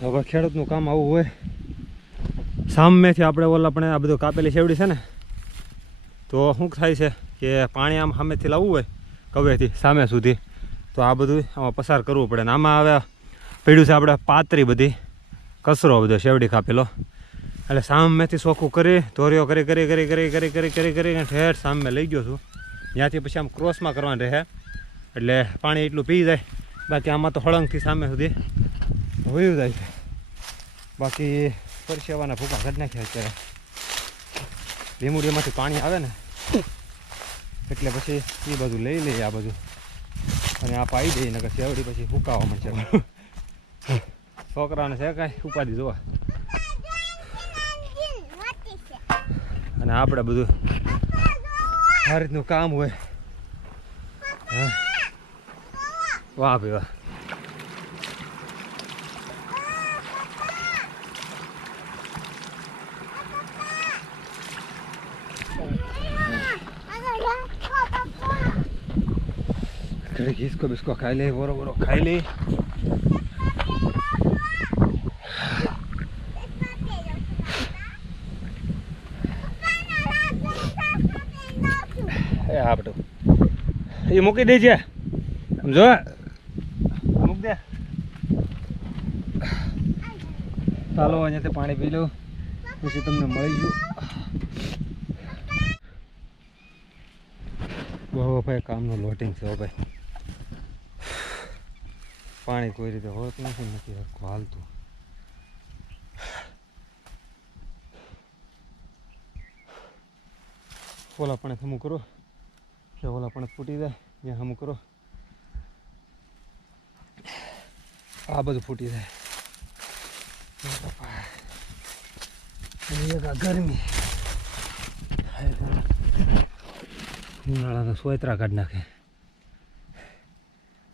હવે ખેડૂતનું કામ આવું હોય, સામેથી આપણે ઓલા પણ આ બધું કાપેલી શેવડી છે ને, તો શું થાય છે કે પાણી આમ સામેથી લાવવું હોય કવેથી સામે સુધી, તો આ બધું આમાં પસાર કરવું પડે. ને આમાં હવે પડ્યું છે આપણે પાતરી બધી કચરો બધો શેવડી કાપેલો, એટલે સામેથી ચોખ્ખું કરી ધોરીઓ કરી કરી કરી કરી કરી કરી કરી કરીને ઠેઠ સામે લઈ ગયો છું. ત્યાંથી પછી આમ ક્રોસમાં કરવાનું રહે, એટલે પાણી એટલું પી જાય. બાકી આમાં તો હળંગથી સામે સુધી વયું જાય છે. બાકી પરસેવાના ભૂકા કાઢી નાખ્યા અત્યારે. લીમડીમાંથી પાણી આવે ને એટલે પછી એ બધું લઈ લઈએ આ બધું, અને આ પાઈ દઈએ ને શેવડી પછી ફૂંકાવા મળશે. છોકરાને છે કાંઈ ઉપાધિ જોવા, અને આપણે બધું આ રીતનું કામ હોય. વાહ ભાઈ વાહ. इसको बिस्को खाई ले, बोरो बोरो खाई ले. આ બધું એ મૂકી દેજે, સમજો મૂક દે. ચાલો અહીંયાથી પાણી પી લો, પછી તમને મળી ગયું. બહુ ભાઈ કામનું લોટિંગ છે ભાઈ. પાણી કોઈ રીતે હોતું નથી હરખું હાલતું. ઓલા પણ હમું કરો કે ઓલા પણ ફૂટી જાય, ત્યાં હમું કરો આ બધું ફૂટી જાય. ગરમી ઉનાળાના સોયત્રા કાઢી નાખે.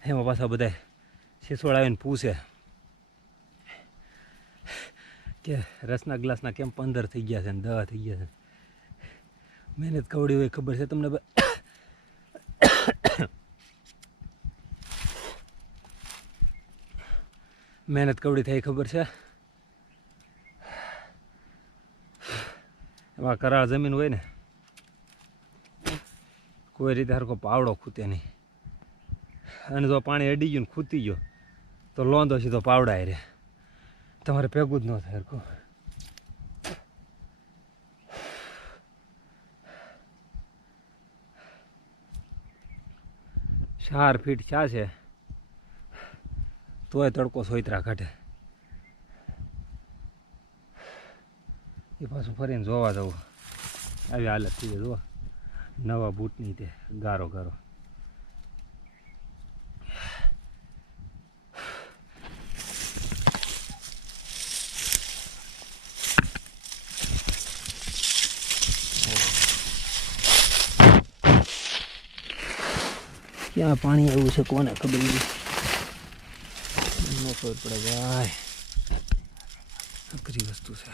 એમાં પાછા બધા શીસોડ આવીને પૂછે કે રસના ગ્લાસના કેમ 15 થઈ ગયા છે ને 10 થઈ ગયા છે. મહેનત કવડી હોય ખબર છે તમને? મહેનત કવડી થઈ ખબર છે? એમાં કરાળ જમીન હોય ને, કોઈ રીતે હરકો પાવડો ખૂતે નહીં. અને જો પાણી અડી ગયું ને ખૂતી ગયો તો લોંદો સીધો પાવડાય રે, તમારે ભેગું જ ન થાય હરકો. 4 ફીટ ચા છે તોય તડકો સોયત્રા કાઢે. એ પાછું ફરીને જોવા જવું આવી હાલત થઈ જાય. જોવા નવા બૂટની તે ગારો ગારો. ક્યાં પાણી એવું છે કોને ખબર ન ખબર પડે ભાઈ. અઘરી વસ્તુ છે.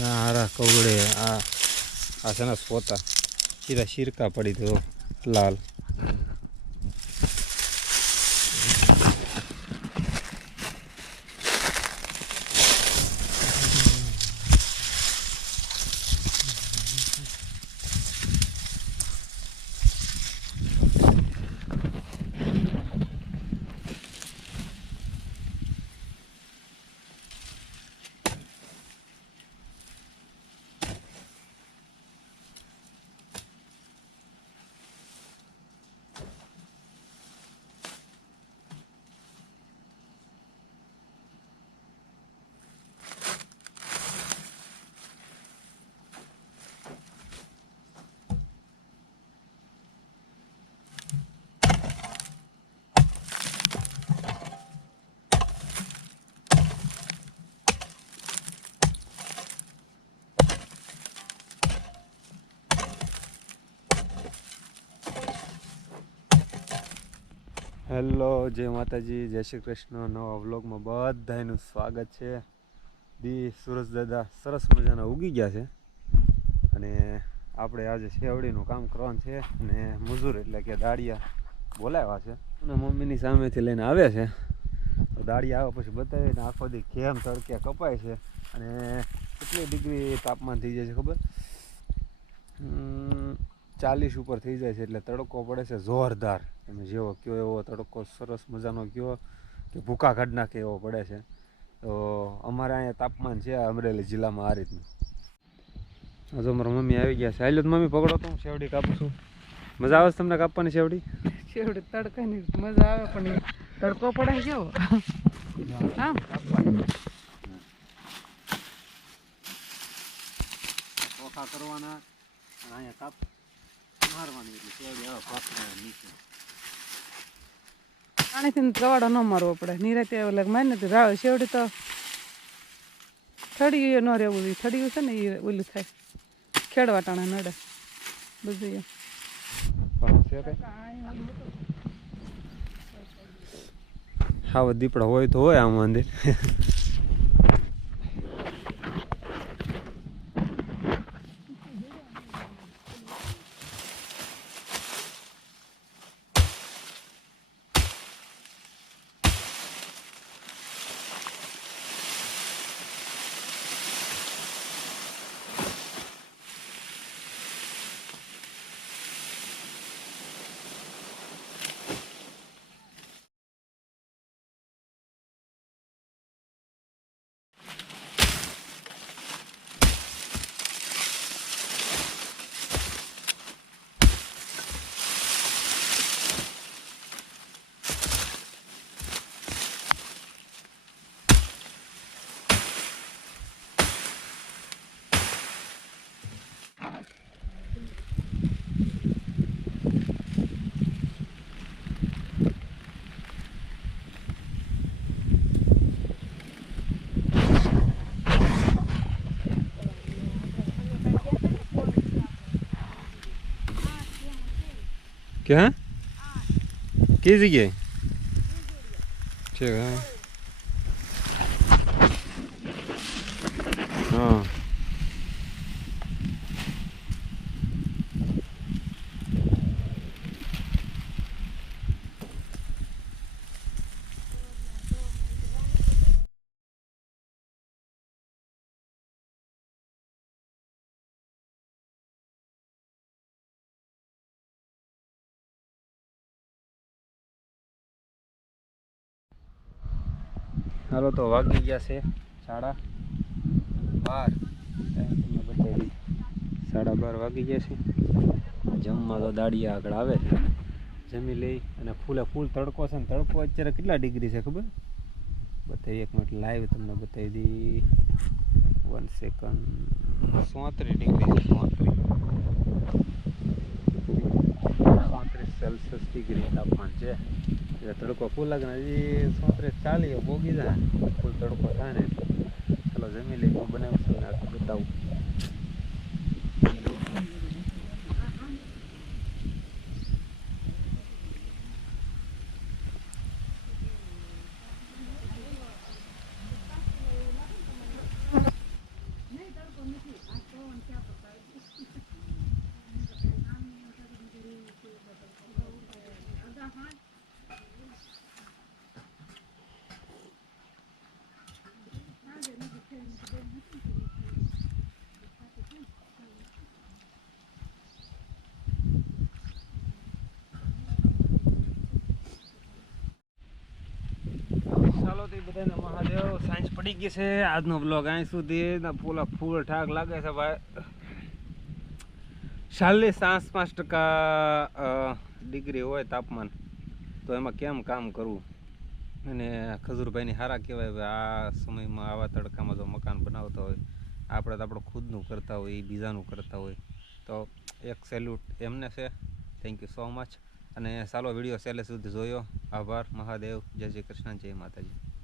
હારા કવડે આ છે ને સોતા સીધા શીરકા પડી દો લાલ. હેલો, જય માતાજી, જય શ્રી કૃષ્ણ. નવા વ્લોગમાં બધાનું સ્વાગત છે. દી સુરજ દાદા સરસ મજાના ઉગી ગયા છે અને આપણે આજે શેવડીનું કામ કરવાનું છે. અને મજૂર એટલે કે દાળિયા બોલાવ્યા છે અને મમ્મીની સામેથી લઈને આવે છે. તો દાડી આવે પછી બતાવીને આખો દી કેમ તડકે કપાય છે અને કેટલી ડિગ્રી તાપમાન થઈ જાય છે ખબર? 40 ઉપર થઈ જાય છે. એટલે તડકો પડે છે જોરદાર. તમે જેવો કયો એવો તડકો સરસ મજાનો કયો કે ભૂકા કાઢ નાખે એવો પડે છે. તો અમારે અહીંયા તાપમાન છે અમરેલી જિલ્લામાં આ રીતનું. હજુ મારા મમ્મી આવી ગયા છે. હાલ તો મમ્મી પકડો તો હું શેવડી કાપું છું. મજા આવે છે તમને કાપવાની શેવડી? શેવડી તડકાની મજા આવે પણ તડકો પડે કેવો આમ ચોખા કરવાના અને અહીંયા કાપ મારવાની એટલે શેવડી આવે પાથરા નીચે. પાણીથી રવાડો ન મારવો પડે. નિરાતે એટલે મારી નથી રાવે શેવડી તો થડિયું ન રહેવું જોઈએ. થડિયું છે ને એ ઓલું થાય ખેડવા ટાણા નડે બધું એમ. હા દીપડા હોય તો હોય આમ અંદર. ક્યાં કઈ જગ્યાએ છે? હા હાલો તો વાગી ગયા છે 12:30. તમને બતાવી દઈ 12:30 વાગી ગયા છે. જમવા તો દાડિયા આગળ આવે છે. જમી લઈ અને ફૂલે ફૂલ તડકો છે ને તડકો અત્યારે કેટલા ડિગ્રી છે ખબર? બતાવી 1 મિનિટ લાઈવ તમને બતાવી દી. 1 સેકન્ડ. 34 ડિગ્રી છે. 34 સેલ્સિયસ ડિગ્રી તાપમાન છે. એટલે તડકો ફૂલ લાગે ને હજી 34-40 પોગી જાય ફૂલ તડકો થાય ને. ચાલો જમી લઈ હું બનાવું છું ને આખું બતાવું. ચાલો તો બધાને મહાદેવ. સાંજ પડી ગઈ છે. આજનો બ્લોગ અહીં સુધી. પૂરા ફૂલ ઠાક લાગે છે ભાઈ. 40-45% ડિગ્રી હોય તાપમાન તો એમાં કેમ કામ કરવું? અને ખજૂરભાઈની હારા કહેવાય આ સમયમાં આવા તડકામાં જો મકાન બનાવતા હોય. આપણે તો આપણું ખુદનું કરતા હોય, એ બીજાનું કરતા હોય. તો એક સેલ્યુટ એમને છે. Thank you so much. અને ચાલો વિડીયો છેલ્લે સુધી જોયો. આભાર. મહાદેવ. જય શ્રી કૃષ્ણ. જય માતાજી.